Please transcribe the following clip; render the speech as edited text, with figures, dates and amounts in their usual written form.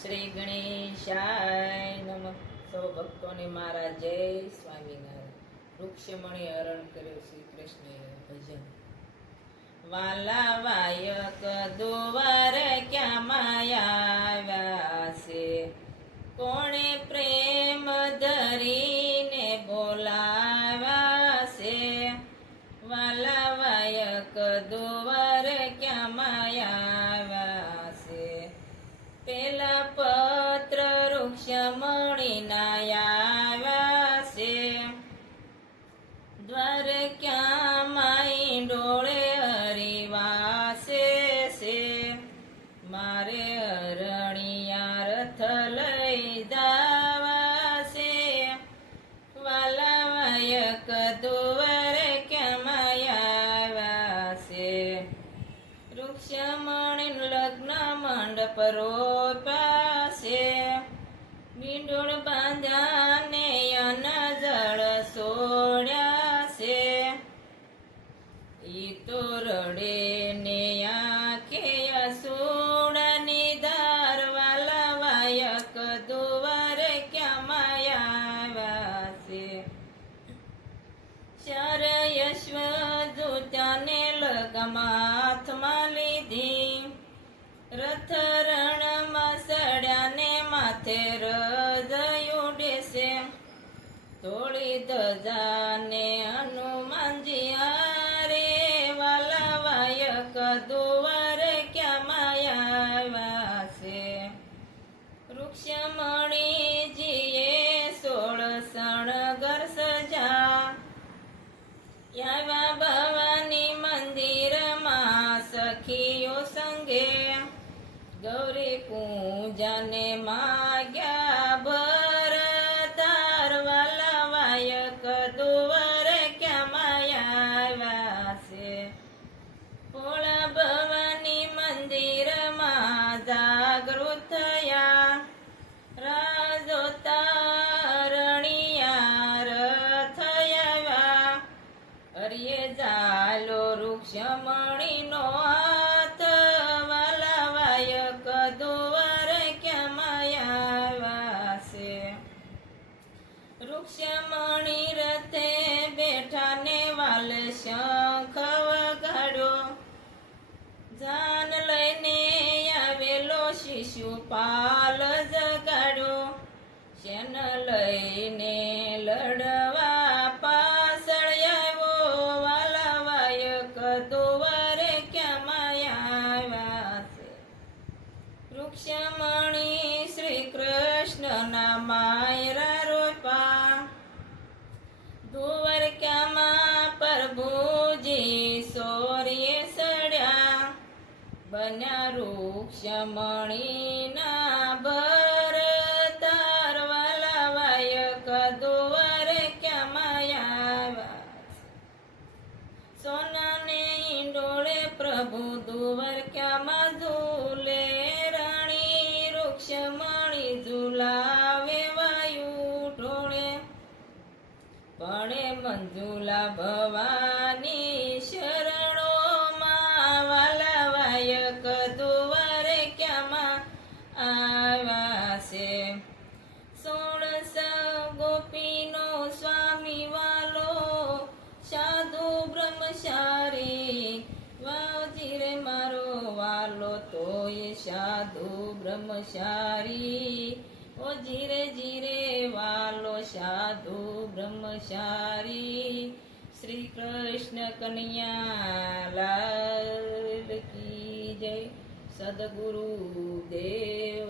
શ્રી ગણેશાય નમઃ. સૌ ભક્તોને મારા જય સ્વામિનારાયણ. વૃક્ષમણી હરણ કર્યો શ્રી કૃષ્ણએ ભજન. વાલા વાયક દુવાર ક્યાં માયા છે, કોણે પ્રેમ ધરીને બોલાવ્યા છે. વાલા વાયક દુવાર ક્યાં માયા છે, પેલા પત્ર વૃક્ષમણીના આવ્યા છે. દ્વાર ક્યાં માઈ ડોળે હરિવાસે છે, મારે અરણિયા રથ લઈ જાવા છે. વાલા વાયક દુવાર ક્યાં આવ્યા છે, વૃક્ષમણી લગ્ન મંડપ રોપ્યા છે. મીંડોળ બાંધાને અન જળ સોડ્યા છે, ઈ તો રડે ને આંખે અસુડની ધાર. વાલા વાયક દુવાર ક્યાં આવ્યા છે, શર યશ્વ દૂત્યાને લગમાં હાથમાં લીધી. રથ રણમાં સડ્યા ને માથે હૃદય ઉડે છે, તોળી ધજાને હનુમાનજી હારે. વાલા વાયક દુવાર ક્યાં આવ્યા છે, વૃક્ષમણીજીએ 16 શણગર સજા. આવ્યા ભવાની મંદિરમાં સખીઓ સંગે, ગૌરી પૂજાને માગ્યા ભરતાર. વાલા વાયક દુવાર ક્યાં આવ્યા છે, ભોળા ભવાની મંદિરમાં જાગૃત થયા. રાજોતારણિયા રથ આવ્યા, હરિયે ઝાલો વૃક્ષમણીનો હાથ. વાલા વાયક દુવાર ક્યાં આવ્યા છે, વૃક્ષમણી રથે બેઠા ને વાલ શંખ વગાડ્યો. જાન લઈને આવેલો શિશુપાલ જગાડ્યો, શેન લઈને લડવા પાછળ આવ્યો. વાલા વાયક દુવાર ક્યાં આવ્યા છે, વૃક્ષમણી શ્રી કૃષ્ણના માયરા રોપા. દુવાર ક્યાં પ્રભુજી સોરીએ સડ્યા, બન્યા વૃક્ષમણીના ભરતાર. વાલા વાયક દુવાર ક્યાં આવ્યા, સોનાને ઈંડોળે પ્રભુ દુવાર ક્યાં ઝૂલે. રાણી વૃક્ષમણી ઝુલાવે વાયુ ઢોળે, ભણે મંજુલા ભવાની શરણોમાં. વાલા વાયક દુવાર ક્યાં આવ્યા છે, 16 ગોપીનો સ્વામી વાલો, સાધુ બ્રહ્મચારી. વાવજી રે મારો વાલો તોય સાધુ બ્રહ્મચારી. ઓ જીરે જીરે વાલો સાધુ બ્રહ્મચારી. શ્રી કૃષ્ણ કનૈયા લાલ કી જય. સદગુરુ દેવ